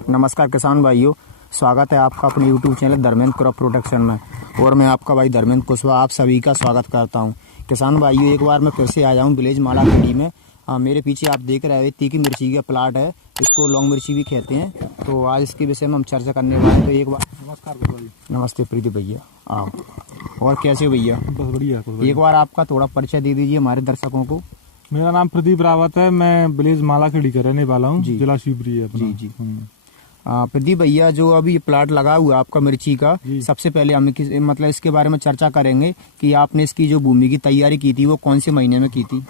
नमस्कार किसान भाइयों, स्वागत है आपका अपने YouTube channel Dharmendra crop protection में। और मैं आपका भाई धर्मेंद्र कुशवाहा आप सभी का स्वागत करता हूं। किसान भाइयों, एक बार मैं फिर से आया हूं विलेज मालाखेड़ी में। मेरे पीछे आप देख रहे हैं तीखी मिर्ची का प्लाट है, इसको लौंग मिर्ची भी कहते हैं। तो आज इसके विषय में हम चर्चा करने वाले हैं। तो एक बार नमस्कार भैया। नमस्ते प्रीति भैया, आप और कैसे हो भैया? बहुत बढ़िया। एक बार आपका थोड़ा परिचय दे दीजिए हमारे दर्शकों को। मेरा नाम प्रदीप रावत है, मैं विलेज मालाखेड़ी का रहने वाला हूँ, जी। जिला शिवपुरी है अपना। जी। प्रदीप भैया, जो अभी प्लाट लगा हुआ आपका मिर्ची का, सबसे पहले हम मतलब इसके बारे में चर्चा करेंगे कि आपने इसकी जो भूमि की तैयारी की थी वो कौन से महीने में की थी?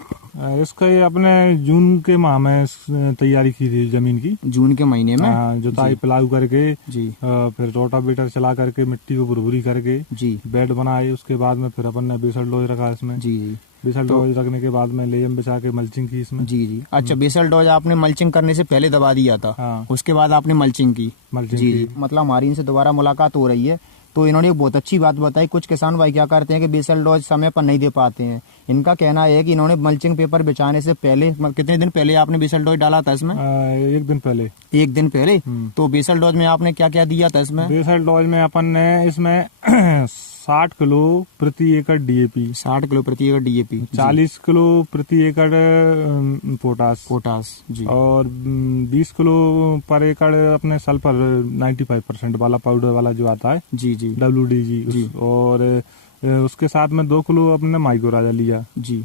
इसका ये अपने जून के माह में तैयारी की थी जमीन की। जून के महीने में जुताई प्लाऊ करके जी, फिर रोटावेटर चला करके मिट्टी को भुरभुरी करके जी, बेड बनाए। उसके बाद में फिर अपन ने बेसल डोज रखा इसमें। जी। बेसल डोज रखने के बाद में लेयम बिछा के मल्चिंग की इसमें। जी। अच्छा, बेसल डोज आपने मल्चिंग करने से पहले दबा दिया था? हाँ। उसके बाद आपने मल्चिंग की? जी। मतलब हमारी इनसे दोबारा मुलाकात हो रही है, तो इन्होंने एक बहुत अच्छी बात बताई। कुछ किसान भाई क्या करते हैं कि बेसल डोज समय पर नहीं दे पाते हैं। इनका कहना है कि इन्होंने मल्चिंग पेपर बिछाने से पहले, कितने दिन पहले आपने बेसल डोज डाला था इसमें? 1 दिन पहले। 1 दिन पहले। तो बेसल डोज में आपने क्या क्या दिया था इसमें? बेसल डोज में अपन ने इसमें 60 किलो प्रति एकड़ डीएपी, 60 किलो प्रति एकड़ डीएपी, 40 किलो प्रति एकड़ पोटास जी, और 20 किलो पर एकड़ अपने सल्फर 95% वाला पाउडर वाला जो आता है, जी जी, WDG। और उसके साथ में 2 किलो अपने माइक्रो राजा लिया जी।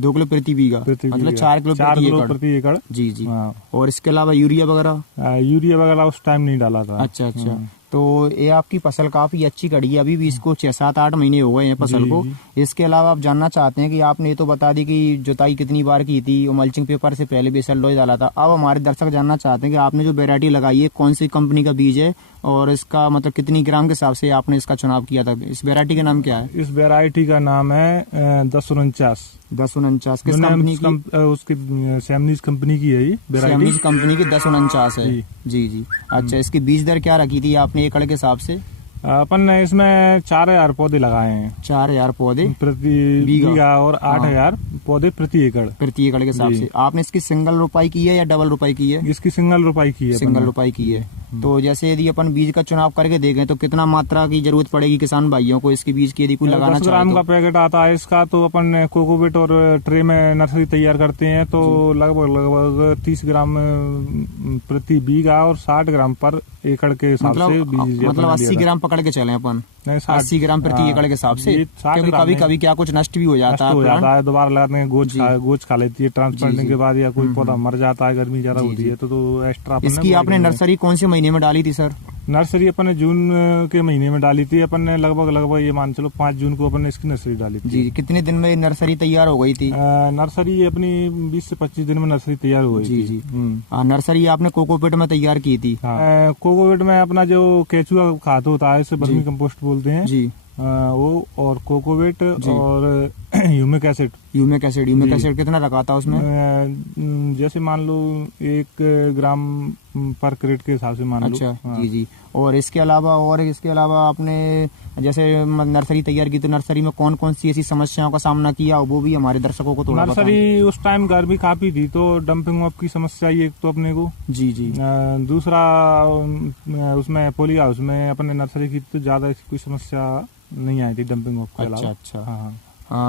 2 किलो प्रति बीघा, मतलब 4 किलो प्रति एकड़। जी जी। हाँ। और इसके अलावा यूरिया वगैरह उस टाइम नहीं डाला था। अच्छा। तो ये आपकी फसल काफी अच्छी कड़ी है, अभी भी इसको 6-7-8 महीने हो गए हैं फसल को। इसके अलावा आप जानना चाहते हैं कि आपने ये तो बता दी कि जुताई कितनी बार की थी और मल्चिंग पेपर से पहले बेसल डोज डाला था। अब हमारे दर्शक जानना चाहते हैं कि आपने जो वैरायटी लगाई है कौन सी कंपनी का बीज है और इसका मतलब कितनी ग्राम के हिसाब से आपने इसका चुनाव किया था? इस वैरायटी का नाम क्या है? इस वैरायटी का नाम है 1049। 1049 किस कंपनी की? उसकी सैमनीज कंपनी की है ये वैरायटी। सैमनीज कंपनी की 1049 है। जी। अच्छा, इसकी बीज दर क्या रखी थी आपने एकड़ के हिसाब से? अपन ने इसमें 4000 पौधे लगाए हैं। 4000 पौधे प्रति बीघा और 8000 पौधे प्रति एकड़ के हिसाब से। आपने इसकी सिंगल रोपाई की है या डबल रोपाई की है? इसकी सिंगल रोपाई की है। सिंगल रोपाई की है। तो जैसे यदि अपन बीज का चुनाव करके देखें तो कितना मात्रा की जरूरत पड़ेगी किसान भाइयों को इसकी बीज की, यदि कोई लगाना चाहे? 10 ग्राम का पैकेट आता है इसका। तो अपन कोकोपीट और ट्रे में नर्सरी तैयार करते हैं तो लगभग 30 ग्राम प्रति बीघा और 60 ग्राम पर एकड़ के हिसाब से बीज। मतलब 80 ग्राम पकड़ के चले अपन, 80 ग्राम प्रति एकड़ के हिसाब से, क्योंकि कभी कभी क्या कुछ नष्ट भी हो जाता है। दोबारा लगाते हैं, गोच खा लेती है ट्रांसप्लांटिंग के बाद, या कोई पौधा मर जाता है, गर्मी ज्यादा होती है तो एक्स्ट्रा। इसकी आपने नर्सरी कौन से महीने में डाली थी सर? नर्सरी अपन ने जून के महीने में डाली थी। अपन ने लगभग ये मान चलो 5 जून को अपन ने इसकी नर्सरी डाली थी। जी। कितने दिन में नर्सरी तैयार हो गई थी? नर्सरी अपनी 20 से 25 दिन में नर्सरी तैयार हो गई थी। जी। नर्सरी आपने कोकोपीट में तैयार की थी? कोकोपीट में अपना जो केचुआ खाद होता है, इसे वर्मी कंपोस्ट बोलते हैं जी, वो, और कोकोवेट और ह्यूमिक एसिड कितना रखा था उसमें? जैसे मान लो 1 ग्राम पर क्रेट के हिसाब से मान लो। अच्छा। जी। और इसके अलावा आपने जैसे नर्सरी तैयार की तो नर्सरी में कौन कौन सी ऐसी समस्याओं का सामना किया वो भी हमारे दर्शकों को थोड़ा बताएं। नर्सरी उस टाइम गर्मी काफी थी तो डंपिंग ऑफ की समस्या ये तो अपने को। जी। दूसरा उसमें पोली हाउस में अपने नर्सरी की तो ज्यादा कोई समस्या नहीं आई थी डंपिंग ऑफ के अलावा। अच्छा।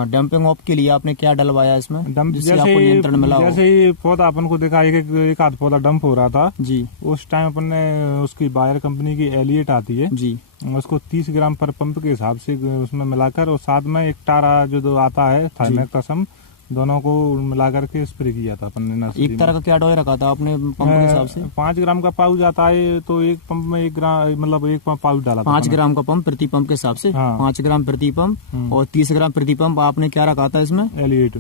डंपिंग ऑफ के लिए आपने क्या डलवाया इसमें जिससे जैसे आपको नियंत्रण मिला? जैसे ही पौधा अपन को देखा एक आध पौधा डंप हो रहा था जी, उस टाइम अपन ने उसकी बायर कंपनी की एलिएट आती है जी, उसको 30 ग्राम पर पंप के हिसाब से उसमें मिलाकर, और साथ में एक टारा जो आता है थाइमेक्टासम, दोनों को मिला करके स्प्रे किया था अपन ने। एक तरह का क्या डोज रखा था आपने पंप के हिसाब से? 5 ग्राम का पाउच आता है तो एक पंप में 1 ग्राम, मतलब एक पाउच डाला था। 5 ग्राम का पंप प्रति पंप के हिसाब से? हाँ। 5 ग्राम प्रति पंप। और 30 ग्राम प्रति पंप आपने क्या रखा था इसमें?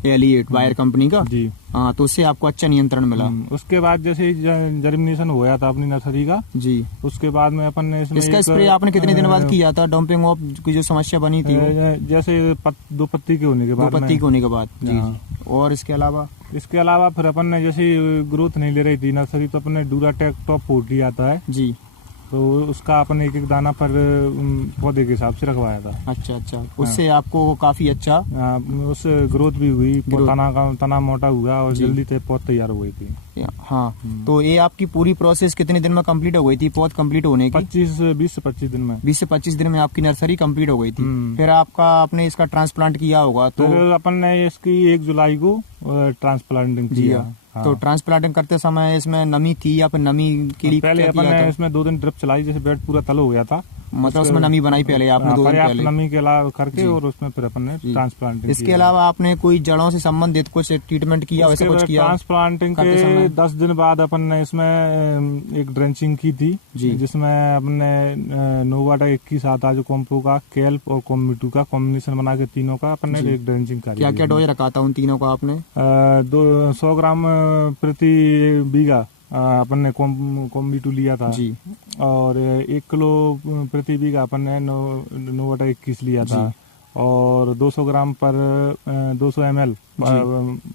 एलिएट बायर कंपनी का जी। हाँ, तो उससे आपको अच्छा नियंत्रण मिला। उसके बाद जैसे जर्मिनेशन हुआ था अपनी नर्सरी का जी, उसके बाद में अपन ने इसका स्प्रे आपने कितने दिन बाद किया था? डंपिंग ऑफ की जो समस्या बनी थी जैसे 2 पत्ती के होने के बाद। जी। और इसके अलावा फिर अपन ने जैसे ग्रोथ नहीं ले रही थी नर्सरी तो अपन ने डूराटेक टॉप 40 आता है जी, तो उसका अपन एक एक दाना पर पौधे के हिसाब से रखवाया था। अच्छा अच्छा, उससे आपको काफी अच्छा उससे ग्रोथ भी हुई, तना मोटा हुआ और जल्दी पौध तैयार हो गई थी। हाँ, तो ये आपकी पूरी प्रोसेस कितने दिन में कंप्लीट हो गई थी पौध कंप्लीट होने की? 20 से 25 दिन में। 20 से 25 दिन में आपकी नर्सरी कंप्लीट हो गई थी। फिर आपका आपने इसका ट्रांसप्लांट किया होगा, तो फिर अपन ने इसकी 1 जुलाई को ट्रांसप्लांटिंग किया। हाँ। तो ट्रांसप्लांटिंग करते समय इसमें नमी थी या फिर नमी के लिए पहले अपन ने इसमें 2 दिन ड्रिप चलाई, जैसे बेड पूरा तल हो गया था, मतलब उसमें नमी बनाई पहले आपने 2 दिन पहले नमी के अलावा करके, और उसमें फिर अपन ने ट्रांसप्लांटिंग। इसके अलावा आपने कोई जड़ों से संबंधित कुछ ट्रीटमेंट किया, वैसे कुछ किया? ट्रांसप्लांटिंग के 10 दिन बाद अपन ने इसमें एक ड्रेंचिंग की थी, जिसमें अपने नोवाटेक 21 आज कॉम्पो का, कैल्प और कॉम्बिटू का कॉम्बिनेशन बना के तीनों का अपन ने एक ड्रेंचिंग करी। क्या क्या डोज रखा था उन तीनों का आपने? 100 ग्राम प्रति बीघा अपन ने कॉम्बिटू लिया था जी, और 1 किलो प्रति बीघा अपन ने नोवाटेक 21 लिया था, और 200 ग्राम पर 200 ml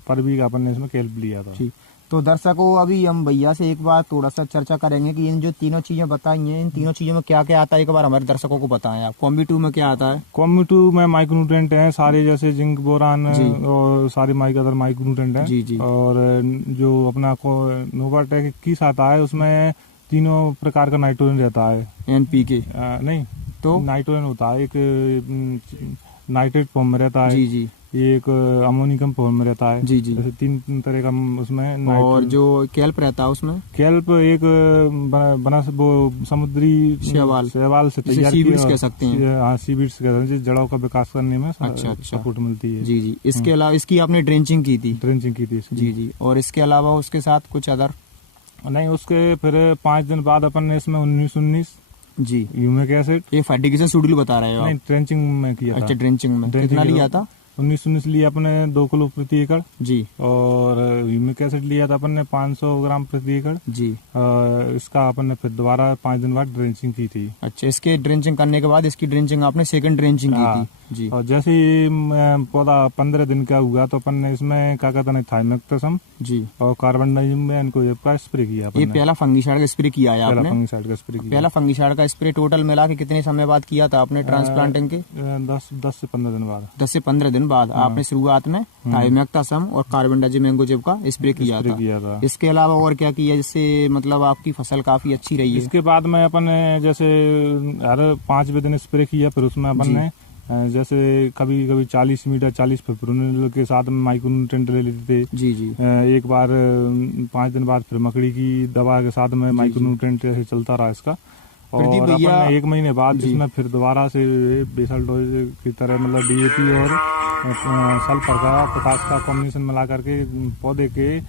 पर बीघा अपन ने इसमें कैल्प लिया था। तो दर्शकों, अभी हम भैया से एक बार थोड़ा सा चर्चा करेंगे कि इन जो तीनों चीजें बताई हैं, इन तीनों चीजों में क्या क्या आता है, एक बार हमारे दर्शकों को बताएं आप। कॉम्बिटू में क्या आता है? कॉम्बिटू में माइक्रोन्यूट्रेंट हैं सारे, जैसे जिंक, बोरान और सारे अदर माइक्रोन्यूट्रेंट हैं जी। और जो अपना नोवाटेक 21 आता है, उसमें तीनों प्रकार का नाइट्रोजन रहता है। NPK नहीं, तो नाइट्रोजन होता है, एक नाइट्रेट फॉर्म में रहता है जी, एक अमोनियम फॉर्म में रहता है जी। जैसे 3 तरह का उसमें। और जो कैल्प रहता है उसमें? कैल्प एक वो समुद्री शैवाल से तैयार कह सकते हैं। हाँ, सीवीड्स कह सकते हैं, जड़ों का विकास करने में सपोर्ट मिलती है जी। इसके अलावा इसकी आपने ड्रेंचिंग की थी? ड्रेंचिंग की थी जी। और इसके अलावा उसके साथ कुछ अदर? नहीं, उसके फिर 5 दिन बाद अपन ने इसमें 19 जी ह्यूमिक एसिड। ये फर्टिगेशन शेड्यूल बता रहे हो? नहीं, ड्रेंचिंग में किया था। अच्छा, ड्रेंचिंग में कितना लिया था? 19 लिया अपने 2 किलो प्रति एकड़ जी। और ह्यूमिक एसिड लिया था अपन ने 500 ग्राम प्रति एकड़ जी। इसका अपन ने फिर दोबारा 5 दिन बाद ड्रेंचिंग की थी। अच्छा, इसके ड्रेंचिंग करने के बाद इसकी ड्रेंचिंग आपने सेकंड ड्रेंचिंग की थी जी। और जैसे ही पौधा 15 दिन का हुआ तो अपन ने इसमें क्या कहते हैं, थाइमेक्टसम जी और कार्बनडाइजिम में इनको का स्प्रे किया। ये पहला फंगिसाइड का स्प्रे किया है आपने? फंगिसाइड का स्प्रे किया। पहला फंगिसाइड का स्प्रे टोटल मिला के कितने समय बाद किया था आपने ट्रांसप्लांटिंग के? 10 से 15 दिन बाद। 10 से 15 दिन बाद आपने शुरुआत में थाइमेक्टसम और कार्बनडाइजिम मैंगोजेब का स्प्रे किया था। इसके अलावा और क्या किया जिससे मतलब आपकी फसल काफी अच्छी रही है? इसके बाद में अपन ने जैसे हर 5वें दिन स्प्रे किया, फिर उसमें अपन ने जैसे कभी 40 मीटर 40 फिप्रोनिल के साथ में माइक्रोन्यूट्रेंट ले लेते थे जी। एक बार 5 दिन बाद फिर मकड़ी की दवा के साथ में माइक्रोन्यूट्रेंट ऐसे चलता रहा इसका। और अपन ने 1 महीने बाद जिसमें फिर दोबारा से बेसल डोज की तरह मतलब DAP और सल्फर का, पोटाश का कॉम्बिनेशन मिला करके पौधे के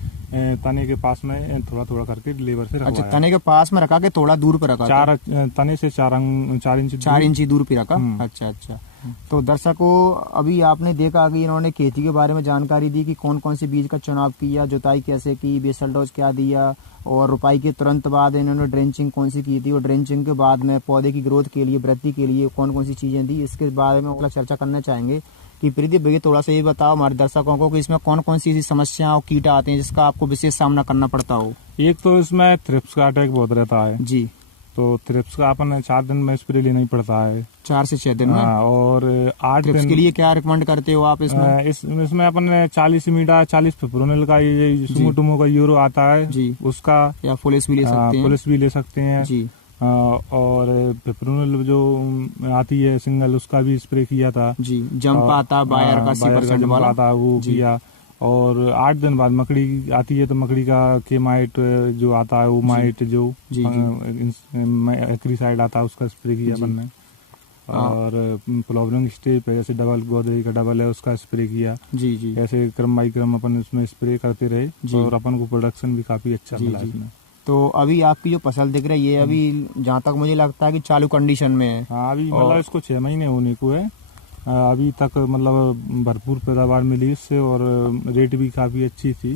तने के पास में थोड़ा थोड़ा करके लेबर से रखवाया। अच्छा, तने के पास में रखा के थोड़ा दूर पर रखा? तने से 4 इंच दूर पे रखा। अच्छा। तो दर्शकों, अभी आपने देखा कि इन्होंने खेती के बारे में जानकारी दी कि कौन कौन से बीज का चुनाव किया, जुताई कैसे की, बेसल डोज क्या दिया, और रुपाई के तुरंत बाद इन्होंने ड्रेंचिंग कौन सी की थी, और ड्रेंचिंग के बाद में पौधे की ग्रोथ के लिए, वृद्धि के लिए कौन कौन सी चीजें दी। इसके बारे में चर्चा करना चाहेंगे कि प्रदीप भैया थोड़ा सा ये बताओ हमारे दर्शकों को कि इसमें कौन कौन सी समस्याएं और कीट आते हैं जिसका आपको विशेष सामना करना पड़ता हो? एक तो इसमें थ्रिप्स का अटैक बहुत रहता है जी। तो थ्रिप्स का अपन 4 दिन में स्प्रे लेना ही पड़ता है, 4 से 6 दिन में। और 8 दिन के लिए क्या रिकमेंड करते हो आप इसमें? इसमें अपन 40 मीटर 40 फिप्रोनिल का ये सुमोटोमो का यूरो आता है जी, उसका, या फुलिस भी ले सकते हैं जी। और फिप्रोनिल जो आती है सिंगल, उसका भी स्प्रे किया था जी। जंप आता बायर का 80% वाला आता, वो किया। और 8 दिन बाद मकड़ी आती है तो मकड़ी का केमाइट जो आता है, वो माइट जो एक्रीसाइड आता है, उसका स्प्रे किया अपन ने। और फ्लावरिंग स्टेज पे जैसे डबल गोदरेज का डबल है, उसका स्प्रे किया जी। ऐसे क्रम बाई क्रम अपन उसमें स्प्रे करते रहे और अपन को प्रोडक्शन भी काफी अच्छा मिला इसमें। तो अभी आपकी जो फसल दिख रही है अभी जहाँ तक मुझे लगता है कि चालू कंडीशन में है। हाँ, अभी मतलब इसको 6 महीने होने को है। अभी तक मतलब भरपूर पैदावार मिली इससे और रेट भी काफी अच्छी थी।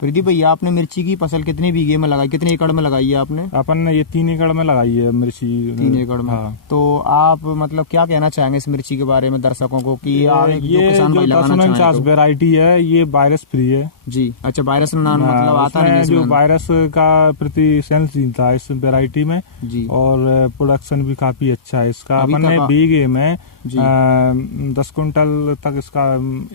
प्रदीप भैया, आपने मिर्ची की फसल कितने बीघे में लगाई, कितने एकड़ में लगाई है आपने? अपन ने ये 3 एकड़ में लगाई है मिर्ची। 3 एकड़ में। हाँ। तो आप मतलब क्या कहना चाहेंगे इस मिर्ची के बारे में दर्शकों को कि ये जो 1049 वेराइटी है ये वायरस फ्री है जी? अच्छा, वायरस मतलब आता नहीं है जो वायरस का प्रति सहनशील था इस वेराइटी में जी, और प्रोडक्शन भी काफी अच्छा है इसका। अपन ने बीघे में 10 कुंटल तक इसका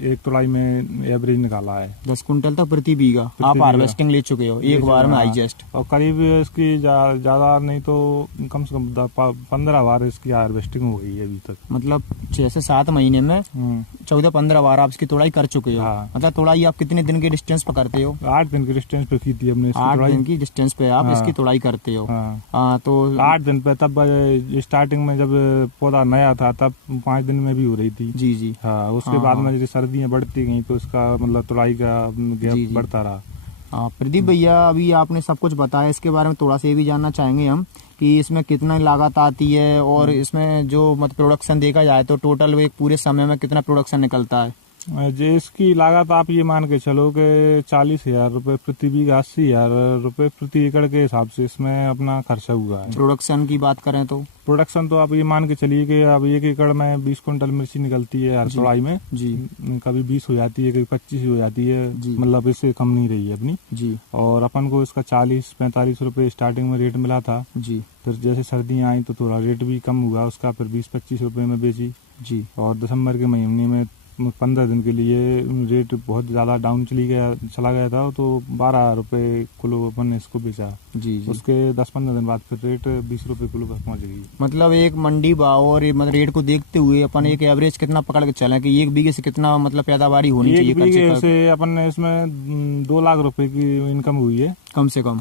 1 तुड़ाई में एवरेज निकाला है। 10 कुंटल तक प्रति बीघा आप हार्वेस्टिंग ले चुके हो एक बार में हाईजेस्ट? और करीब इसकी ज्यादा नहीं तो कम से कम 15 बार इसकी हार्वेस्टिंग हो गई है अभी तक। मतलब 6 से 7 महीने में 14-15 बार आप इसकी तुड़ाई कर चुके हो। हाँ। मतलब तुड़ाई आप कितने दिन के डिस्टेंस पे करते हो? 8 दिन के डिस्टेंस पे की थी हमने। 8 दिन की डिस्टेंस पे आप इसकी तुड़ाई करते हो? तो 8 दिन पे। तब स्टार्टिंग में जब पौधा नया था तब 5 दिन में भी हो रही थी जी जी। हाँ, उसके बाद में जैसे सर्दियाँ बढ़ती गई तो इसका मतलब तुड़ाई का गैप बढ़ता रहा। हाँ प्रदीप भैया, अभी आपने सब कुछ बताया, इसके बारे में थोड़ा सा ये भी जानना चाहेंगे हम कि इसमें कितना लागत आती है और इसमें जो मतलब प्रोडक्शन देखा जाए तो टोटल एक पूरे समय में कितना प्रोडक्शन निकलता है? जो इसकी लागत आप ये मान के चलो कि 40,000 रुपए प्रति बीघा, 80,000 रुपए प्रति एकड़ के हिसाब से इसमें अपना खर्चा हुआ है। प्रोडक्शन की बात करें तो प्रोडक्शन तो आप ये मान के चलिए कि अब 1 एकड़ में 20 कुंटल मिर्ची निकलती है हर तुड़ाई में जी। कभी 20 हो जाती है, कभी 25 हो जाती है, मतलब इससे कम नहीं रही है अपनी जी। और अपन को इसका 40-45 रुपए स्टार्टिंग में रेट मिला था जी। फिर जैसे सर्दियाँ आई तो थोड़ा रेट भी कम हुआ उसका, फिर 20-25 रुपए में बेची जी। और दिसंबर के महीने में 15 दिन के लिए रेट बहुत ज्यादा डाउन चला गया था तो 12 रुपए किलो अपन ने इसको बेचा जी। उसके 10-15 दिन बाद फिर रेट 20 रुपए किलो पर पहुंच गई। मतलब एक मंडी भाव और मतलब रेट को देखते हुए अपन एक एवरेज कितना पकड़ के चले कि 1 बीघे से कितना मतलब पैदावारी होनी चाहिए? 1 बीघे से अपन ने इसमें 2 लाख रुपए की इनकम हुई है कम से कम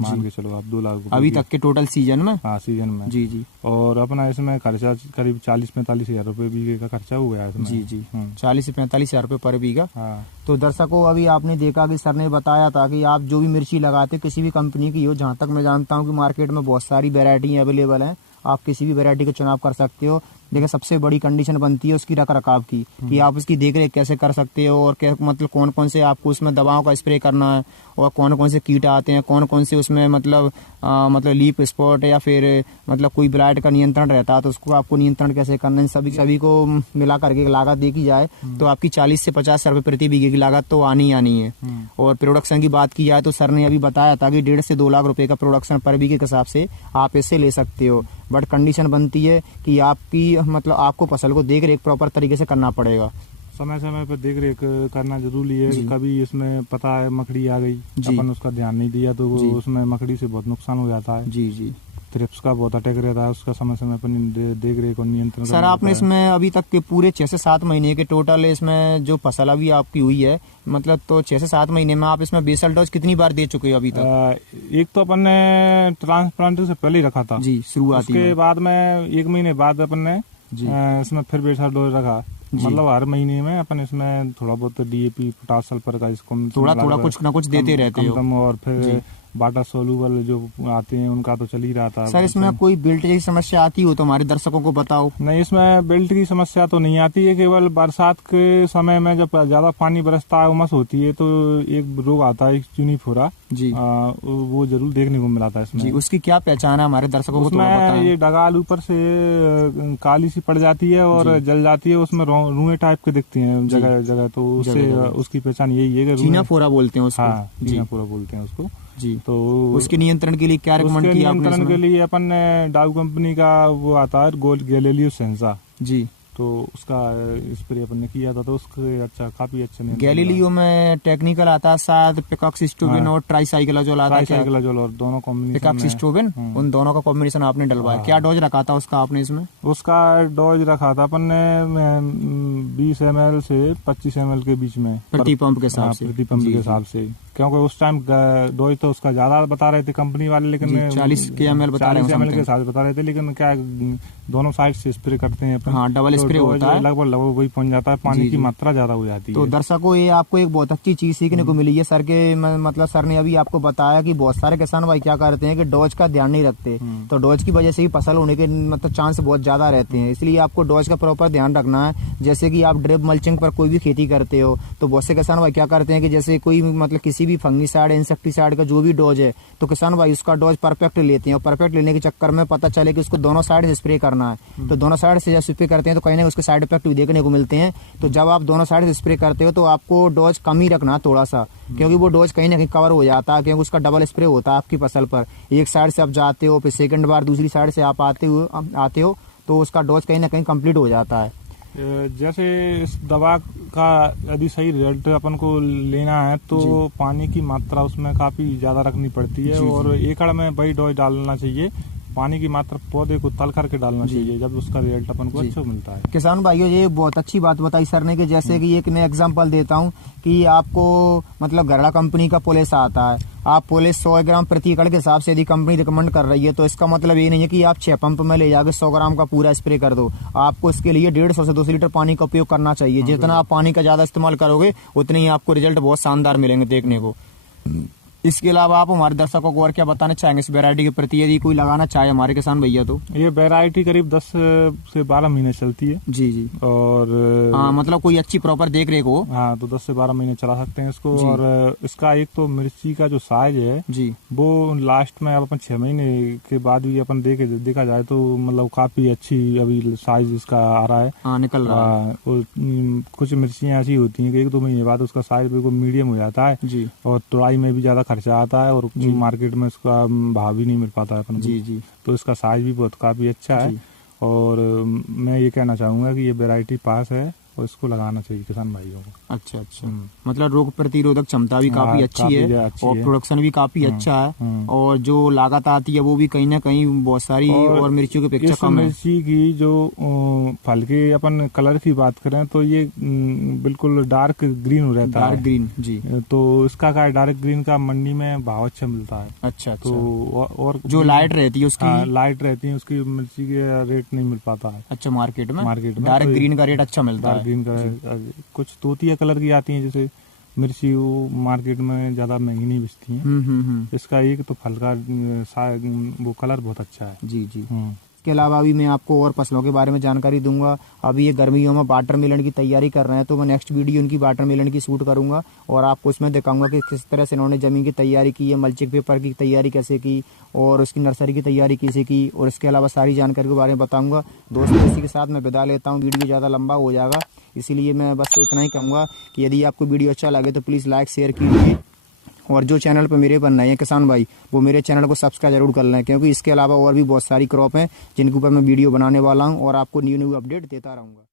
मान के चलो आप 2 लाख अभी तक के टोटल सीजन में। हाँ, सीजन में जी जी। और अपना इसमें खर्चा करीब 40-45 हजार रुपए बीघे का खर्चा हो गया इसमें जी जी। 40 से 45 हजार रुपए पर बीघा। हाँ। तो दर्शकों, अभी आपने देखा कि सर ने बताया था कि आप जो भी मिर्ची लगाते किसी भी कंपनी की हो, जहाँ तक मैं जानता हूँ कि मार्केट में बहुत सारी वेरायटी अवेलेबल हैं, आप किसी भी वैरायटी का चुनाव कर सकते हो। लेकिन सबसे बड़ी कंडीशन बनती है उसकी रख रखाव की कि आप उसकी देखरेख कैसे कर सकते हो और क्या मतलब कौन कौन से आपको उसमें दवाओं का स्प्रे करना है और कौन कौन से कीट आते हैं, कौन कौन से उसमें मतलब लीफ स्पॉट या फिर मतलब कोई ब्लाइट का नियंत्रण रहता है तो उसको आपको नियंत्रण कैसे करना है। सभी को मिला करके लागत देखी जाए तो आपकी 40 से 50 रुपए प्रति बीघे की लागत तो आनी है। और प्रोडक्शन की बात की जाए तो सर ने अभी बताया था कि 1.5 से 2 लाख रुपए का प्रोडक्शन पर बीघे के हिसाब से आप इससे ले सकते हो। बट कंडीशन बनती है कि आपकी मतलब आपको फसल को देख रेख प्रॉपर तरीके से करना पड़ेगा, समय समय पर देख रेख करना जरूरी है। कभी इसमें पता है मकड़ी आ गई, अपन उसका ध्यान नहीं दिया तो उसमें मकड़ी से बहुत नुकसान हो जाता है जी जी। थ्रिप्स का बहुत अटैक रहता है, उसका समय समय पर देख रेख और नियंत्रण। सर आपने इसमें अभी तक के पूरे 6 से 7 महीने के टोटल इसमें जो फसल अभी आपकी हुई है मतलब तो 6 से 7 महीने में आप इसमें बेसल डोज कितनी बार दे चुके हो अभी तक? एक तो अपन ने ट्रांसप्लांटिंग से पहले ही रखा था जी शुरुआती, उसके बाद में 1 महीने बाद अपन ने इसमें फिर बेसल डोज रखा। मतलब हर महीने में अपन इसमें थोड़ा बहुत DAP पोटाश सल्फर का इसको थोड़ा कुछ ना कुछ देते रहते हो। और फिर वाटर सोल्यूबल जो आते हैं उनका तो चल ही रहा था। सर इसमें कोई बिल्ट जैसी समस्या आती हो तो हमारे दर्शकों को बताओ। नहीं, इसमें बिल्ट की समस्या तो नहीं आती है, केवल बरसात के समय में जब ज्यादा पानी बरसता है, उमस होती है तो एक रोग आता है चुनीफोरा जी, वो जरूर देखने को मिला था इसमें जी। उसकी क्या पहचान है हमारे दर्शकों को? उसमें ये डगाल ऊपर से काली सी पड़ जाती है और जल जाती है, उसमें रुएं टाइप के दिखती हैं जगह जगह, तो उससे उसकी पहचान यही है कि चीनाफोरा बोलते हैं उसको। हाँ, चीनाफोरा बोलते हैं उसको जी। तो उसके नियंत्रण के लिए क्या रिकमेंड किया आपने? नियंत्रण के लिए अपन ने डाउ कंपनी का वो आता है गोल्ड गैलेलियो सेंसा जी, तो उसका स्प्रे अपन ने किया था तो उसके काफी अच्छा गैलीलियो में टेक्निकल आता है शायद पिकॉक्सिस्टोबिन और ट्राइसाइक्लोजोल आता है। ट्राइसाइक्लोजोल और दोनों कॉम्बिनेशन पिकॉक्सिस्टोबिन उन दोनों का कॉम्बिनेशन आपने डलवाया। क्या डोज रखा था उसका आपने इसमें? उसका डोज रखा था अपन ने 20 ml से 25 ml के बीच में प्रति पंप के हिसाब से, क्योंकि उस टाइम डोज तो उसका ज्यादा बता रहे थे कंपनी वाले, लेकिन 40 ml के साथ बता रहे थे, लेकिन क्या दोनों साइड से स्प्रे करते हैं अपन। हाँ, डबल स्प्रे होता है, लगभग वही पहुंच जाता है, पानी की मात्रा ज्यादा हो जाती है। तो दर्शकों, ये आपको एक बहुत अच्छी चीज सीखने को मिली है सर के मतलब सर ने अभी आपको बताया कि बहुत सारे किसान भाई क्या करते हैं कि डोज का ध्यान नहीं रखते, तो डोज की वजह से ही फसल होने के मतलब चांस बहुत ज्यादा रहते हैं। इसलिए आपको डोज का प्रॉपर ध्यान रखना है। जैसे कि आप ड्रिप मल्चिंग पर कोई भी खेती करते हो तो बहुत से किसान भाई क्या करते हैं कि जैसे कोई मतलब किसी किसी भी फंगीसाइड इंसेक्टिसाइड का जो भी डोज है तो किसान भाई उसका डोज परफेक्ट लेते हैं, और परफेक्ट लेने के चक्कर में पता चले कि उसको दोनों साइड से स्प्रे करना है, तो दोनों साइड से जब स्प्रे करते हैं तो कहीं ना उसके साइड इफेक्ट भी देखने को मिलते हैं। तो जब आप दोनों साइड से स्प्रे करते हो तो आपको डोज कम ही रखना थोड़ा सा, क्योंकि वो डोज कहीं ना कहीं कवर हो जाता है, क्योंकि उसका डबल स्प्रे होता है आपकी फसल पर। एक साइड से आप जाते हो फिर सेकंड बार दूसरी साइड से आप आते हो तो उसका डोज कहीं ना कहीं कंप्लीट हो जाता है। जैसे इस दवा का यदि सही रिजल्ट अपन को लेना है तो पानी की मात्रा उसमें काफी ज्यादा रखनी पड़ती है, और एकड़ में वही डोज डालना चाहिए। पानी की मात्रा पौधे को तल करके डालना चाहिए, जब उसका रिजल्ट अपन को अच्छा मिलता है। किसान भाइयों ये बहुत अच्छी बात बताई सर ने कि जैसे कि एक मैं एग्जांपल देता हूँ कि आपको मतलब गरड़ा कंपनी का पोलिस आता है, आप पोलिस 100 ग्राम प्रति एकड़ के हिसाब से यदि कंपनी रिकमेंड कर रही है तो इसका मतलब ये नहीं है कि आप 6 पंप में ले जाकर 100 ग्राम का पूरा स्प्रे कर दो। आपको इसके लिए 150 से 200 लीटर पानी का उपयोग करना चाहिए। जितना आप पानी का ज्यादा इस्तेमाल करोगे उतने ही आपको रिजल्ट बहुत शानदार मिलेंगे देखने को। इसके अलावा आप हमारे दर्शकों को और क्या बताना चाहेंगे इस वैरायटी के प्रति, यदि कोई लगाना चाहे हमारे किसान भैया तो? ये वैरायटी करीब 10 से 12 महीने चलती है। जी जी। और हाँ मतलब कोई अच्छी प्रॉपर देख रेख हो, हाँ तो 10 से 12 महीने चला सकते हैं इसको। और इसका एक तो मिर्ची का जो साइज है जी वो लास्ट में अब अपन 6 महीने के बाद भी अपन देखा जाए तो मतलब काफी अच्छी अभी साइज इसका आ रहा है। हाँ निकल रहा है। कुछ मिर्चियाँ ऐसी होती है कि 1-2 महीने बाद उसका साइज बिल्कुल मीडियम हो जाता है जी, और तुड़ाई में भी ज्यादा खर्चा आता है और मार्केट में इसका भाव भी नहीं मिल पाता है अपन को। जी। तो इसका साइज भी बहुत काफी अच्छा है, और मैं ये कहना चाहूंगा कि ये वैरायटी पास है और इसको लगाना चाहिए किसान भाइयों को। अच्छा अच्छा। मतलब रोग प्रतिरोधक क्षमता भी काफी अच्छी है और प्रोडक्शन भी काफी अच्छा है, और जो लागत आती है वो भी कहीं ना कहीं बहुत सारी और मिर्चियों की अपेक्षा कम है। मिर्ची की जो फल के अपन कलर की बात करें तो ये बिल्कुल डार्क ग्रीन रहता है। डार्क ग्रीन जी। तो इसका क्या डार्क ग्रीन का मंडी में भाव अच्छा मिलता है। अच्छा। तो और जो लाइट रहती है उसकी लाइट रहती है उसकी मिर्ची का रेट नहीं मिल पाता है। अच्छा मार्केट में डार्क ग्रीन का रेट अच्छा मिलता है। ग्रीन का कुछ तोतिया कलर की आती है जैसे मिर्ची, वो मार्केट में ज्यादा महंगी नहीं बिकती है। इसका एक तो फल का वो कलर बहुत अच्छा है। जी जी। इसके अलावा अभी मैं आपको और फसलों के बारे में जानकारी दूंगा। अभी ये गर्मियों में वाटरमेलन की तैयारी कर रहे हैं तो मैं नेक्स्ट वीडियो उनकी वाटरमेलन की शूट करूंगा और आपको उसमें दिखाऊंगा कि किस तरह से इन्होंने जमीन की तैयारी की है, मल्चिंग पेपर की तैयारी कैसे की और उसकी नर्सरी की तैयारी कैसे की, और इसके अलावा सारी जानकारी के बारे में बताऊंगा। दोस्तों इसी के साथ मैं विदा लेता हूँ, वीडियो ज़्यादा लंबा हो जाएगा, इसीलिए मैं बस इतना ही कहूँगा कि यदि आपको वीडियो अच्छा लगे तो प्लीज़ लाइक शेयर कीजिए, और जो चैनल पर मेरे पर नए हैं किसान भाई वो मेरे चैनल को सब्सक्राइब जरूर कर लें, क्योंकि इसके अलावा और भी बहुत सारी क्रॉप हैं जिनके ऊपर मैं वीडियो बनाने वाला हूं और आपको न्यू अपडेट देता रहूँगा।